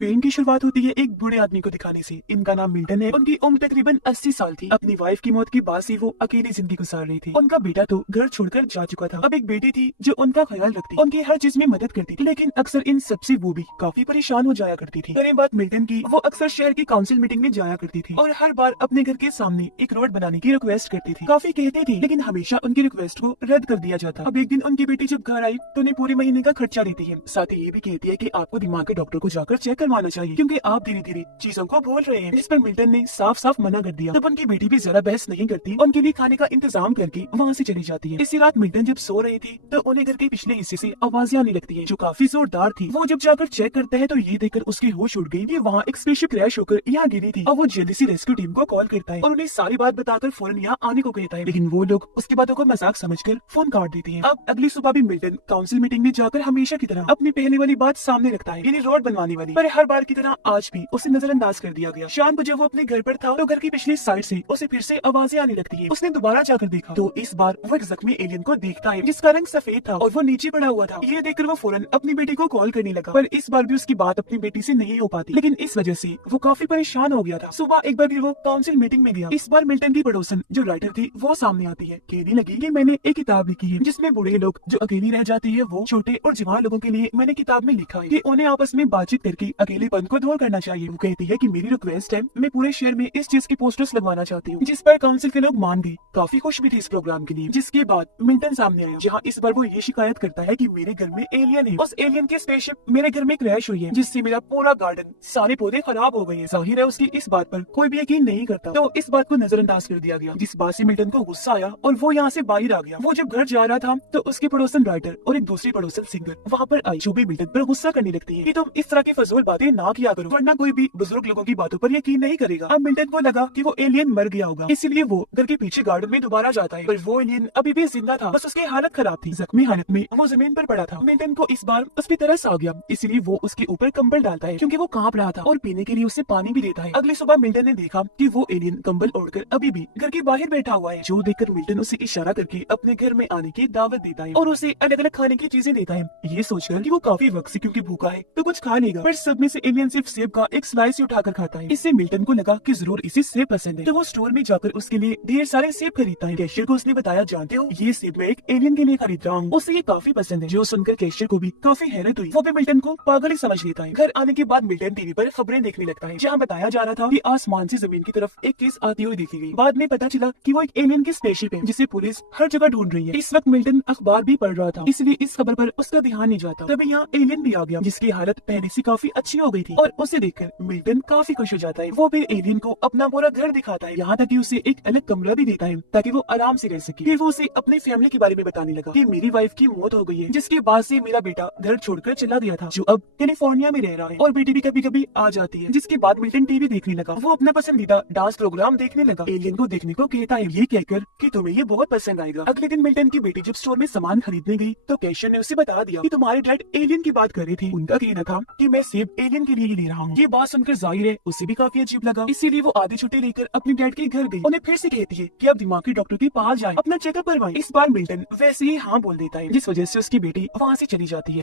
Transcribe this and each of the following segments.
Film की शुरुआत होती है एक बूढ़े आदमी को दिखाने से। इनका नाम मिल्टन है। उनकी उम्र तकरीबन 80 साल थी। अपनी वाइफ की मौत के बाद से वो अकेली जिंदगी गुजार रही थी। उनका बेटा तो घर छोड़कर जा चुका था। अब एक बेटी थी जो उनका ख्याल रखती, उनकी हर चीज में मदद करती थी। लेकिन अक्सर इन सबसे वो भी काफी परेशान हो जाया करती थी। करें बात मिल्टन की, वो अक्सर शहर की काउंसिल मीटिंग में जाया करती थी और हर बार अपने घर के सामने एक रोड बनाने की रिक्वेस्ट करती थी। काफी कहती थी लेकिन हमेशा उनकी रिक्वेस्ट को रद्द कर दिया जाता। अब एक दिन उनकी बेटी जब घर आई तो उन्हें पूरे महीने का खर्चा देती है। साथ ही ये भी कहती है कि आपको दिमाग के डॉक्टर को जाकर चेक करवाना चाहिए क्योंकि आप धीरे धीरे चीजों को भूल रहे हैं। जिस पर मिल्टन ने साफ साफ मना कर दिया। तब उनकी बेटी भी जरा बहस नहीं करती, उनके लिए खाने का इंतजाम करके वहाँ से चली जाती है। इसी रात मिल्टन जब सो रही थी तो उन्हें घर के पिछले हिस्से से आवाजें आने लगती है जो काफी जोरदार थी। वो जब जाकर चेक करते हैं तो ये देखकर उसके होश उड़ गई कि वहाँ एक स्पेसशिप क्रैश होकर यहाँ गिरी थी। और वो जल्दी से रेस्क्यू टीम को कॉल करता है और उन्हें सारी बात बताकर फौरन यहाँ आने को कहता है। लेकिन वो लोग उसकी बातों को मजाक समझकर फोन काट देते हैं। अब अगली सुबह भी मिल्टन काउंसिल मीटिंग में जाकर हमेशा की तरह अपनी पहले वाली बात सामने रखता है, यानी रोड बनवाने वाली। पर हर बार की तरह आज भी उसे नजरअंदाज कर दिया गया। शाम को जब वो अपने घर पर था तो घर की पिछली साइड से उसे फिर से आवाजें आने लगती है। उसने दोबारा जाकर देखा तो इस बार वो एक जख्मी एलियन को देखता है जिसका रंग सफेद था और वो नीचे पड़ा हुआ था। ये देखकर वो फौरन अपनी बेटी को कॉल करने लगा, पर इस बार भी उसकी बात अपनी बेटी से नहीं हो पाती। लेकिन इस वजह से वो काफी परेशान हो गया था। सुबह एक बार फिर वो काउंसिल मीटिंग में गया। इस बार मिल्टन की पड़ोसन जो राइटर थी वो सामने आती है। कहने लगी कि मैंने एक किताब लिखी है जिसमें बूढ़े लोग जो अकेली रह जाते हैं वो छोटे और जवान लोगों के लिए मैंने किताब में लिखा है कि उन्हें आपस में बातचीत करके अकेलेपन को दूर करना चाहिए। वो कहती है कि मेरी रिक्वेस्ट है, मैं पूरे शहर में इस चीज के पोस्टर्स लगवाना चाहती हूँ। जिस पर काउंसिल के लोग मान गए। काफी खुश भी थे इस प्रोग्राम के लिए। जिसके बाद मिल्टन सामने आया जहाँ इस बार वो ये शिकायत करता है कि मेरे घर में एलियन है। उस एलियन की स्पेसशिप मेरे घर में क्रैश हुई है जिससे मेरा पूरा गार्डन सारे पौधे खराब हो गए हैं। जाहिर है उसकी इस बात पर कोई भी यकीन नहीं करता, तो इस बात को नजरअंदाज कर दिया गया। जिस बात से मिल्टन को गुस्सा आया और वो यहाँ से बाहर आ गया। वो जब घर जा रहा था तो उसके पड़ोसन राइटर और एक दूसरी पड़ोसन सिंगर वहाँ पर आई जो भी मिल्टन पर गुस्सा करने लगती है कि तुम इस तरह की फजूल बातें ना किया करो वरना कोई भी बुजुर्ग लोगों की बातों पर यकीन नहीं करेगा। अब मिल्टन को लगा कि वो एलियन मर गया होगा, इसलिए वो घर के पीछे गार्डन में दोबारा जाता है। पर वो एलियन अभी भी जिंदा था, बस उसकी हालत खराब थी। जख्मी हालत में वो जमीन पर पड़ा था। मिल्टन को इस बार उस पर तरस आ गया, इसलिए वो उसके ऊपर कंबल डालता है क्योंकि वो कांप रहा था और पीने के लिए उसे पानी भी देता है। अगली सुबह मिल्टन ने देखा कि वो एलियन कंबल ओढ़कर अभी भी घर के बाहर बैठा हुआ है, जो देखकर मिल्टन उसे इशारा करके अपने घर में आने की दावत देता है और उसे अलग अलग खाने की चीजें देता है। ये सोचकर कि वो काफी वक्त से क्योंकि भूखा है तो कुछ खा लेगा, पर सब में से एलियन सिर्फ सेब का एक स्लाइस ही उठाकर खाता है। इससे मिल्टन को लगा कि जरूर इसे सेब पसंद है, तो वो स्टोर में जाकर उसके लिए ढेर सारे सेब खरीदता है। कैशियर को उसने बताया, जानते हो ये सेब मैं एक एलियन के लिए खरीद रहा हूँ, उसे ये काफी पसंद है। जो सुनकर कैशियर को भी काफी हैरत हुई। वो भी मिल्टन को पागल ही समझ लेता है। घर आने के बाद मिल्टन टीवी पर खबरें देखने लगता है जहाँ बताया जा रहा था कि आसमान से जमीन की तरफ एक केस आती हुई देखी गई। बाद में पता चला कि वो एक एलियन की स्पेसशिप है जिसे पुलिस हर जगह ढूंढ रही है। इस वक्त मिल्टन अखबार भी पढ़ रहा था, इसलिए इस खबर पर उसका ध्यान नहीं जाता। तभी यहाँ एलियन भी आ गया जिसकी हालत पहले से काफी अच्छी हो गई थी और उसे देखकर मिल्टन काफी खुश हो जाता है। वो भी एलियन को अपना पूरा घर दिखाता है, यहाँ तक कि उसे एक अलग कमरा भी देता है ताकि वो आराम से रह सके। फिर वो उसे अपनी फैमिली के बारे में बताने लगा कि मेरी वाइफ की मौत हो गई है, जिसके बाद से मेरा बेटा घर छोड़कर चला गया था जो अब कैलिफोर्निया में रह रहा है, और बेटी भी कभी कभी आ जाती है। जिसके बाद मिल्टन टीवी देखने लगा। वो अपना पसंदीदा डांस प्रोग्राम देखने लगा। एलियन को देखने को कहता है ये कहकर कि तुम्हें ये बहुत पसंद आएगा। अगले दिन मिल्टन की बेटी जब स्टोर में सामान खरीदने गई तो कैशियर ने उसे बता दिया कि तुम्हारे डैड एलियन की बात कर रहे थे। उनका कहना था कि मैं सेब एलियन के लिए ही ले रहा हूँ। ये बात सुनकर जाहिर है उसे भी काफी अजीब लगा, इसीलिए वो आधी छुट्टी लेकर अपने डैड के घर गई। उन्हें फिर से कहती है कि अब दिमागी डॉक्टर के पास जाए, अपना चेकअप करवाएं। इस बार मिल्टन वैसे ही हाँ बोल देता है, जिस वजह से उसकी बेटी वहाँ से चली जाती है।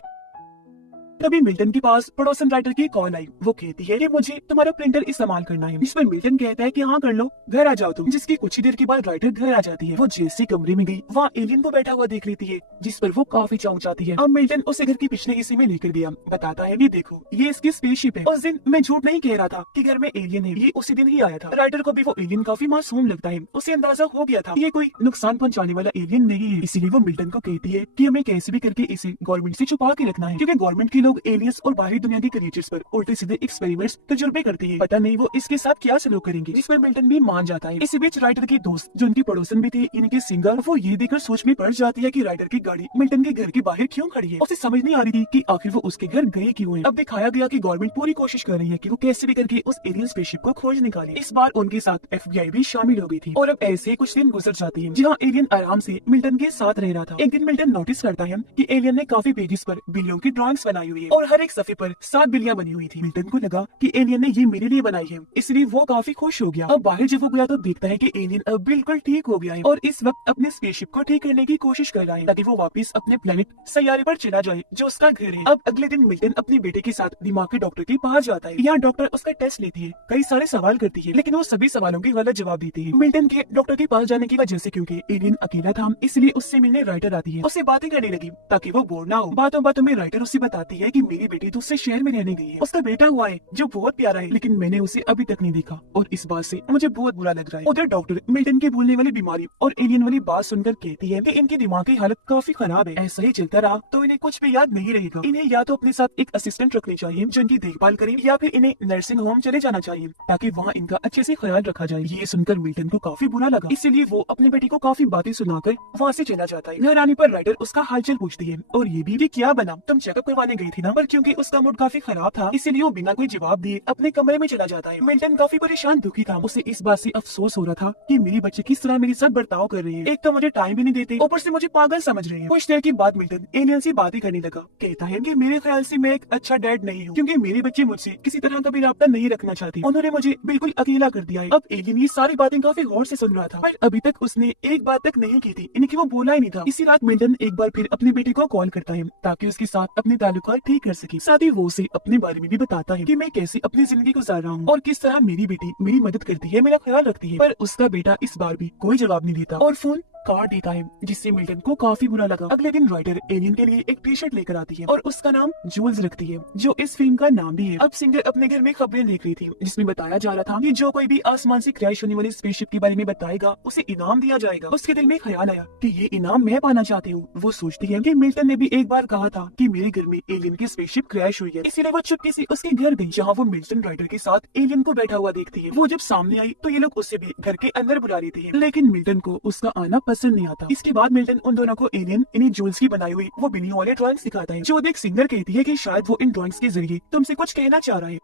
तभी मिल्टन के पास पड़ोसन राइटर की कॉल आई। वो कहती है कि मुझे तुम्हारा प्रिंटर इस्तेमाल करना है। इस पर मिल्टन कहता है कि हाँ कर लो, घर आ जाओ तुम। जिसकी कुछ ही देर के बाद राइटर घर आ जाती है। वो जैसे कमरे में गई वहाँ एलियन को बैठा हुआ देख लेती है, जिस पर वो काफी चौंक जाती है। अब मिल्टन उसे घर के पिछले हिस्से में लेकर गया, बताता है कि देखो ये इसकी स्पेसशिप है। उस दिन मैं झूठ नहीं कह रहा था कि घर में एलियन है, ये उसी दिन ही आया था। राइटर को भी वो एलियन काफी मासूम लगता है। उसे अंदाजा हो गया था ये कोई नुकसान पहुँचाने वाला एलियन नहीं है, इसीलिए वो मिल्टन को कहती है कि हमें कैसे भी करके इसे गवर्नमेंट से छुपा के रखना है, क्योंकि गवर्नमेंट के लोग एलियंस और बाहरी दुनिया के क्रिएचर्स पर उल्टे सीधे एक्सपेरिमेंट्स तजुर्बे करते हैं। पता नहीं वो इसके साथ क्या सलूक करेंगे। जिस पर मिल्टन भी मान जाता है। इसी बीच राइटर के दोस्त जो उनकी पड़ोसन भी थे, इनके सिंगर, वो ये देखकर सोच में पड़ जाती है कि राइटर की गाड़ी मिल्टन के घर के बाहर क्यों खड़ी है। उसे समझ नहीं आ रही थी कि आखिर वो उसके घर गए क्यों हैं। अब दिखाया गया कि गवर्नमेंट पूरी कोशिश कर रही है कि वो कैसे भी करके उस एलियन स्पेसशिप को खोज निकाले। इस बार उनके साथ FBI भी शामिल हो गई थी और अब ऐसे कुछ दिन गुजर जाते हैं जहाँ एलियन आराम से मिल्टन के साथ रह रहा था। एक दिन मिल्टन नोटिस करता है कि एलियन ने काफी पेजेस पर बिल्लियों की ड्राइंग्स बनाई हुई हुई है और हर एक सफ़े पर 7 बिल्लियां बनी हुई थी। मिल्टन को लगा कि एलियन ने ये मेरे लिए बनाई है, इसलिए वो काफी खुश हो गया। अब बाहर जब वो गया तो देखता है कि एलियन अब बिल्कुल ठीक हो गया है और इस वक्त अपने स्पेसशिप को ठीक करने की कोशिश कर रहा है ताकि वो वापस अपने प्लेनेट सैयारे पर चला जाए जो उसका घर है। अब अगले दिन मिल्टन अपने बेटे के साथ दिमाग के डॉक्टर के पास जाता है। यहाँ डॉक्टर उसका टेस्ट लेती है, कई सारे सवाल करती है, लेकिन वो सभी सवालों के गलत जवाब देती है। मिल्टन के डॉक्टर के पास जाने की वजह से क्योंकि एलियन अकेला था, इसलिए उससे मिलने राइटर आती है। उससे बातें करने लगी ताकि वो बोर ना हो। बातों बातों में राइटर उससे बताती है कि मेरी बेटी दूसरे शहर में रहने गई है, उसका बेटा हुआ है जो बहुत प्यारा है, लेकिन मैंने उसे अभी तक नहीं देखा और इस बात से मुझे बहुत बुरा लग रहा है। उधर डॉक्टर मिल्टन के भूलने वाली बीमारी और एलियन वाली बात सुनकर कहती है कि इनकी दिमागी हालत काफी खराब है, ऐसा ही चलता रहा तो इन्हें कुछ भी याद नहीं रहेगा। इन्हें या तो अपने साथ एक असिस्टेंट रखनी चाहिए जो इनकी देखभाल करे, या फिर इन्हें नर्सिंग होम चले जाना चाहिए ताकि वहाँ इनका अच्छे से ख्याल रखा जाए। ये सुनकर मिल्टन को काफी बुरा लगा, इसीलिए वो अपने बेटी को काफी बातें सुनाकर वहाँ से चला जाता है। घर आने पर राइटर उसका हालचाल पूछती है और ये भी क्या बना, तुम चेकअप करवाने गई थी ना? पर क्योंकि उसका मूड काफी खराब था इसीलिए वो बिना कोई जवाब दिए अपने कमरे में चला जाता है। मिल्टन काफी परेशान दुखी था, उसे इस बात से अफसोस हो रहा था कि मेरी बच्चे किस तरह मेरे साथ बर्ताव कर रहे हैं, एक तो मुझे टाइम भी नहीं देते, ऊपर से मुझे पागल समझ रहे हैं। कुछ देर के बाद मिल्टन एलियन से बातें करने लगा, कहता है कि मेरे ख्याल से मैं एक अच्छा डैड नहीं हूँ क्योंकि मेरे बच्चे मुझसे किसी तरह का भी राब्ता नहीं रखना चाहते, उन्होंने मुझे बिल्कुल अकेला कर दिया है। अब एलियन ये सारी बातें काफी गौर से सुन रहा था, पर अभी तक उसने एक बात तक नहीं की थी, इनकी वो बोला ही नहीं था। इसी रात मिल्टन एक बार फिर अपने बेटे को कॉल करता है ताकि उसके साथ अपने ताल्लुकात ठीक कर सके। साथ ही वो उसे अपने बारे में भी बताता है कि मैं कैसे अपनी जिंदगी गुजार रहा हूँ और किस तरह मेरी बेटी मेरी मदद करती है, मेरा ख्याल रखती है। पर उसका बेटा इस बार भी कोई जवाब नहीं देता और फोन काट देता है, जिससे मिल्टन को काफी बुरा लगा। अगले दिन राइटर एलियन के लिए एक टी शर्ट लेकर आती है और उसका नाम जूल्स रखती है जो इस फिल्म का नाम भी है। अब सिंगर अपने घर में खबरें देख रही थी जिसमें बताया जा रहा था कि जो कोई भी आसमान से क्रैश होने वाले स्पेसशिप के बारे में बताएगा उसे इनाम दिया जाएगा। उसके दिल में ख्याल आया कि ये इनाम मैं पाना चाहती हूँ। वो सोचती है कि मिल्टन ने भी एक बार कहा था कि मेरे घर में एलियन की स्पेसशिप क्रैश हुई है, इसीलिए वो चुपके से उसके घर गई जहाँ वो मिल्टन राइटर के साथ एलियन को बैठा हुआ देखती है। वो जब सामने आई तो ये लोग उससे भी घर के अंदर बुला लेते हैं, लेकिन मिल्टन को उसका आना पसंद नहीं आता। इसके बाद मिल्टन उन दोनों को एलियन इन्हीं जूल्स की बनाई हुई वो बिल्लियों वाले ड्राइंग्स दिखाता है जो देख सिंगर कहती है कि शायद वो इन ड्राइंग्स के जरिए तुमसे कुछ कहना चाह रहा है।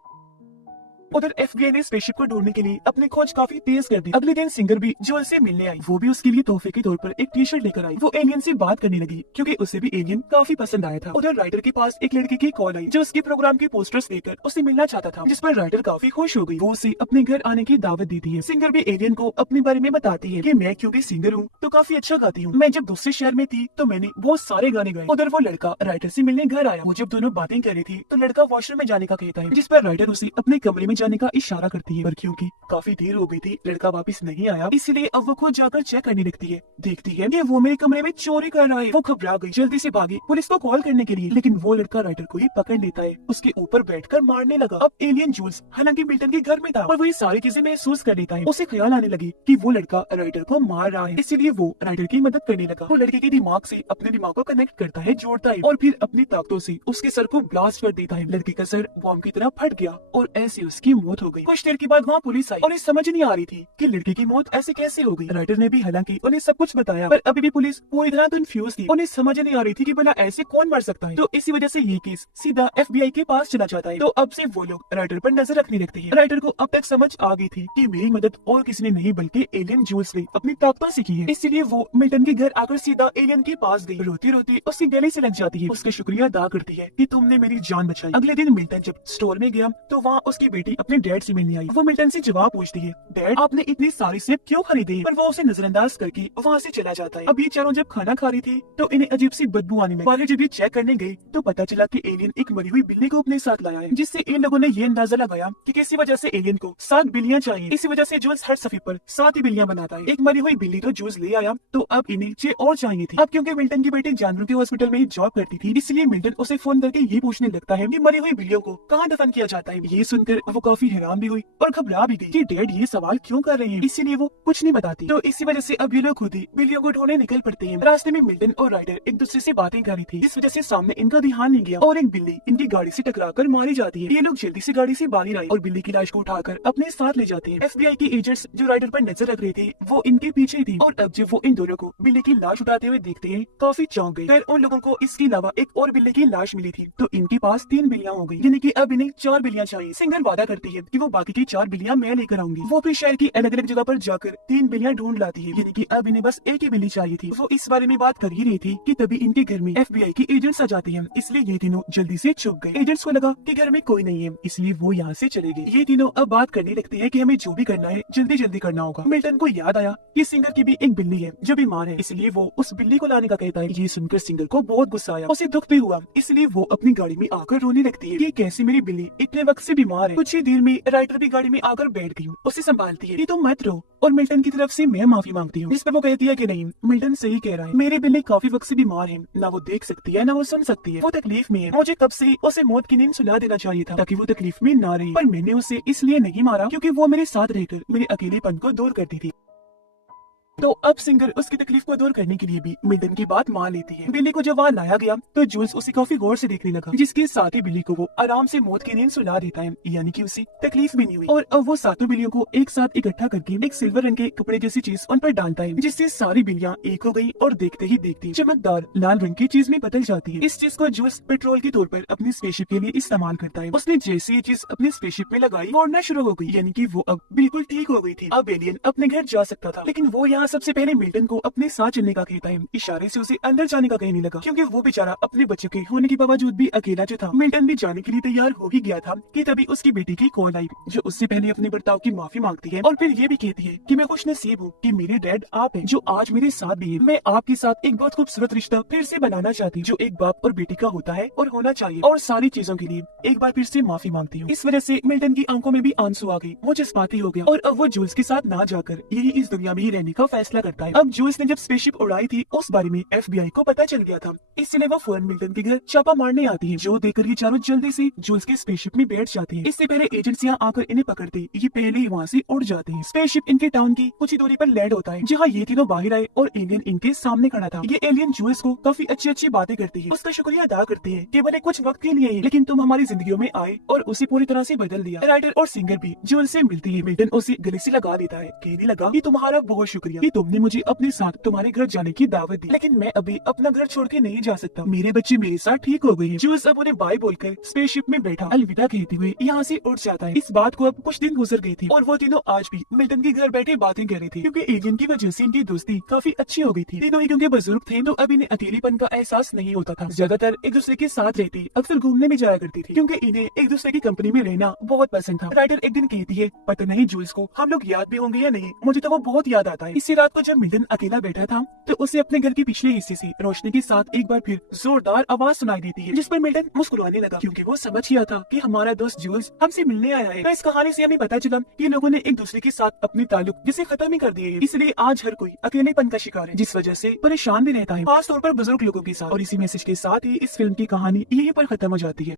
उधर एफबीआई ने स्पेसशिप को ढूंढने के लिए अपनी खोज काफी तेज कर दी। अगले दिन सिंगर भी जूल्स से मिलने आई, वो भी उसके लिए तोहफे के तौर पर एक टी शर्ट लेकर आई। वो एलियन से बात करने लगी क्योंकि उसे भी एलियन काफी पसंद आया था। उधर राइटर के पास एक लड़की की कॉल आई जो उसके प्रोग्राम के पोस्टर्स देखकर उससे मिलना चाहता था, जिस पर राइटर काफी खुश हो गई। वो उसे अपने घर आने की दावत देती है। सिंगर भी एलियन को अपने बारे में बताती है कि मैं क्योंकि सिंगर हूँ तो काफी अच्छा गाती हूँ, मैं जब दूसरे शहर में थी तो मैंने बहुत सारे गाने गाए। उधर वो लड़का राइटर से मिलने घर आया। वो जब दोनों बातें कर रही थी तो लड़का वॉशरूम में जाने का कहता है, जिस पर राइटर उसे अपने कमरे में जाने का इशारा करती है, पर क्योंकि काफी देर हो गई थी लड़का वापस नहीं आया, इसलिए अब वो खुद जाकर चेक करने लगती है। देखती है कि वो मेरे कमरे में चोरी कर रहा है। वो घबरा गई, जल्दी से भागी पुलिस को कॉल करने के लिए, लेकिन वो लड़का राइटर को ही पकड़ लेता है, उसके ऊपर बैठकर मारने लगा। अब एलियन जूल्स हालांकि मिल्टन के घर में था और वो ये सारी चीजें महसूस कर लेता है। उसे ख्याल आने लगी कि वो लड़का राइटर को मार रहा है, इसीलिए वो राइटर की मदद करने लगा। वो लड़के के दिमाग से अपने दिमाग को कनेक्ट करता है, जोड़ता है और फिर अपनी ताकतों से उसके सर को ब्लास्ट कर देता है। लड़के का सर बॉम्ब की तरह फट गया और ऐसे उसकी मौत हो गई। कुछ देर के बाद वहाँ पुलिस आई और उन्हें समझ नहीं आ रही थी कि लड़के की मौत ऐसे कैसे हो गई। राइटर ने भी हालांकि उन्हें सब कुछ बताया, पर अभी भी पुलिस पूरी तरह कंफ्यूज थी। उन्हें समझ नहीं आ रही थी कि भला ऐसे कौन मर सकता है। तो इसी वजह से ये केस सीधा एफबीआई के पास चला जाता है। तो अब से वो लोग राइटर पर नजर रखने लगते हैं। राइटर को अब तक समझ आ गई थी कि मेरी मदद और किसी ने नहीं बल्कि एलियन जूल्स ने अपनी ताकतों से की है, इसलिए वो मिल्टन के घर आकर सीधा एलियन के पास गई। रोती रोती उसकी गले से लग जाती है, उसका शुक्रिया अदा करती है कि तुमने मेरी जान बचाई। अगले दिन मिल्टन जब स्टोर में गया तो वहाँ उसकी बेटी अपने डैड से मिलने आई। वो मिल्टन से जवाब पूछती है, डैड आपने इतनी सारी सेब क्यों खरीदी? पर वो उसे नजरअंदाज करके वहाँ से चला जाता है। अब ये चारों जब खाना खा रही थी तो इन्हें अजीब सी बदबू आने लगी। बाहर जब ये चेक करने गए तो पता चला कि एलियन एक मरी हुई बिल्ली को अपने साथ लाया है, जिससे इन लोगों ने ये अंदाजा लगाया कि किसी वजह से एलियन को 7 बिल्लियां चाहिए। इसी वजह से जूल्स हर सफे पर 7 ही बिल्लियां बनाता है। एक मरी हुई बिल्ली तो जूल्स ले आया, तो अब इन्हें 6 और चाहिए थी। अब क्योंकि मिल्टन की बेटी जानवरों के हॉस्पिटल में जॉब करती थी, इसलिए मिल्टन उसे फोन करके ये पूछने लगता है कि मरी हुई बिल्लियों को कहाँ दफन किया जाता है। ये सुनकर वो काफी हैरान भी हुई और घबरा भी गई कि डैड ये सवाल क्यों कर रहे हैं, इसीलिए वो कुछ नहीं बताती। तो इसी वजह से अब ये लोग खुद ही बिल्लियों को ढूंढने निकल पड़ते हैं। रास्ते में मिल्टन और राइडर एक दूसरे से बातें कर रही थी, इस वजह से सामने इनका ध्यान नहीं गया और एक बिल्ली इनकी गाड़ी से टकराकर मारी जाती है। ये लोग जल्दी से गाड़ी से बाहर आए और बिल्ली की लाश को उठाकर अपने साथ ले जाते हैं। एफबीआई के एजेंट्स जो राइडर पर नजर रख रहे थे वो इनके पीछे थी और अब जब वो इन दोनों को बिल्ली की लाश उठाते हुए देखते हैं काफी चौंक गए। फिर उन लोगों को इसके अलावा एक और बिल्ली की लाश मिली थी, तो इनके पास 3 बिल्लियां हो गई, यानी कि अब इन्हें 4 बिल्लियां चाहिए। सिंगर वादा करती है कि वो बाकी की 4 बिल्लियां मैं लेकर आऊंगी। वो फिर शहर की अलग अलग जगह पर जाकर 3 बिल्लियां ढूंढ लाती है, यानी कि अब इन्हें बस एक ही बिल्ली चाहिए थी। वो इस बारे में बात कर ही रही थी कि तभी इनके घर में FBI की एजेंट्स आ जाते हैं, इसलिए ये तीनों जल्दी से छुप गए। एजेंट्स को लगा कि घर में कोई नहीं है, इसलिए वो यहाँ से चले गए। ये तीनों अब बात करने लगते हैं कि हमें जो भी करना है जल्दी जल्दी करना होगा। मिल्टन को याद आया कि सिंगर की भी एक बिल्ली है जो बीमार है, इसलिए वो उस बिल्ली को लाने का कहता है। ये सुनकर सिंगर को बहुत गुस्सा आया, उसे दुख भी हुआ, इसलिए वो अपनी गाड़ी में आकर रोने लगती है कि कैसे मेरी बिल्ली इतने वक्त से बीमार है। कुछ ही देर में राइटर भी गाड़ी में आकर बैठ गई, उसे संभालती है कि तुम मत रो, और मिल्टन की तरफ से मैं माफी मांगती हूँ। इस पर वो कहती है कि नहीं, मिल्टन सही कह रहा है, मेरी बिल्ली काफी वक्त से बीमार है, ना वो देख सकती है ना वो सुन सकती है, वो तकलीफ में है। मुझे कब से उसे मौत की नींद सुला देना चाहिए था ताकि वो तकलीफ में ना रहे, पर मैंने उसे इसलिए नहीं मारा क्योंकि वो मेरे साथ रहकर मेरे अकेलेपन को दूर करती थी। तो अब सिंगर उसकी तकलीफ को दूर करने के लिए भी मिल्टन की बात मान लेती है। बिल्ली को जब वहाँ लाया गया तो जूल्स उसे काफी गौर से देखने लगा, जिसके साथ ही बिल्ली को वो आराम से मौत की नींद सुला देता है, यानी कि उसे तकलीफ भी नहीं हुई। और अब वो सातों बिल्लियों को एक साथ इकट्ठा करके एक सिल्वर रंग के कपड़े जैसी चीज उन पर डालता है, जिससे सारी बिल्लियां एक हो गई और देखते ही देखते चमकदार लाल रंग की चीज में बदल जाती है। इस चीज को जूल्स पेट्रोल के तौर पर अपनी स्पेसशिप के लिए इस्तेमाल करता है। उसने जैसे ये चीज अपनी स्पेसशिप में लगाई, वो उड़ना शुरू हो गई, यानी कि वो अब बिल्कुल ठीक हो गई थी। अब एलियन अपने घर जा सकता था, लेकिन वो यहाँ सबसे पहले मिल्टन को अपने साथ चलने का कहता है, इशारे से उसे अंदर जाने का कहने लगा, क्योंकि वो बेचारा अपने बच्चे के होने के बावजूद भी अकेला जो था। मिल्टन भी जाने के लिए तैयार हो ही गया था कि तभी उसकी बेटी की कॉल आई, जो उससे पहले अपने बर्ताव की माफी मांगती है और फिर ये भी कहती है कि मैं खुशनसीब हूँ कि मेरे डैड आप हैं जो आज मेरे साथ भी है। मैं आपके साथ एक बहुत खूबसूरत रिश्ता फिर से बनाना चाहती हूँ, जो एक बाप और बेटी का होता है और होना चाहिए, और सारी चीजों के लिए एक बार फिर से माफी मांगती हूँ। इस वजह से मिल्टन की आंखों में भी आंसू आ गए, वो जज्बाती हो गया और अब वो जूल्स के साथ ना जाकर यही इस दुनिया में ही रहने का फैसला करता है। अब जूल्स ने जब स्पेसशिप उड़ाई थी उस बारे में FBI को पता चल गया था, इसलिए वो फौरन मिल्टन के घर छापा मारने आती है, जो देखकर ये चारों जल्दी से जूल्स के स्पेसशिप में बैठ जाती हैं। इससे पहले एजेंसियां आकर इन्हें पकड़ते ये पहले ही वहाँ से उड़ जाते हैं। स्पेसशिप इनके टाउन की कुछ ही दूरी पर लैंड होता है, जहाँ ये तीनों बाहर आए और एलियन इनके सामने खड़ा था। ये एलियन जूल्स को काफी अच्छी अच्छी बातें करती है, उसका शुक्रिया अदा करते हैं, केवल कुछ वक्त के लिए ही, लेकिन तुम हमारी जिंदगियों में आए और उसे पूरी तरह से बदल दिया। राइटर और सिंगर भी जूल्स से मिलती है। मिल्टन उसे गले से लगा देता है, कहने लगा कि तुम्हारा बहुत शुक्रिया कि तुमने मुझे अपने साथ तुम्हारे घर जाने की दावत दी, लेकिन मैं अभी अपना घर छोड़ के नहीं जा सकता, मेरे बच्चे मेरे साथ ठीक हो गए हैं। जूल्स अब उन्हें बाय बोलकर स्पेसशिप में बैठा अलविदा कहते हुए यहाँ से उड़ जाता है। इस बात को अब कुछ दिन गुजर गए थे और वो तीनों आज भी मिल्टन के घर बैठे बातें कर रहे थे, क्योंकि एलियन की वजह से इनकी दोस्ती काफी अच्छी हो गई थी। तीनों ही क्योंकि बुजुर्ग थे तो अब इन्हें अकेलेपन का एहसास नहीं होता था, ज्यादातर एक दूसरे के साथ रहती, अक्सर घूमने भी जाया करती थी, क्योंकि इन्हें एक दूसरे की कंपनी में रहना बहुत पसंद था। राइटर एक दिन कहती है, पता नहीं जूल्स को हम लोग याद भी होंगे या नहीं, मुझे तो वो बहुत याद आता है। इसी रात को जब मिल्टन अकेला बैठा था तो उसे अपने घर के पिछले हिस्से से रोशनी के साथ एक बार फिर जोरदार आवाज सुनाई देती है, जिस पर मिल्टन मुस्कुराने लगा, क्योंकि वो समझ गया था कि हमारा दोस्त जूल्स हमसे मिलने आया है। तो इस कहानी से हमें पता चला कि लोगों ने एक दूसरे के साथ अपने ताल्लुक जिसे खत्म ही कर दिए हैं, इसलिए आज हर कोई अकेलेपन का शिकार है, जिस वजह से परेशान भी रहता है, खास तौर पर बुजुर्ग लोगों के साथ। और इसी मैसेज के साथ ही इस फिल्म की कहानी यहीं पर खत्म हो जाती है।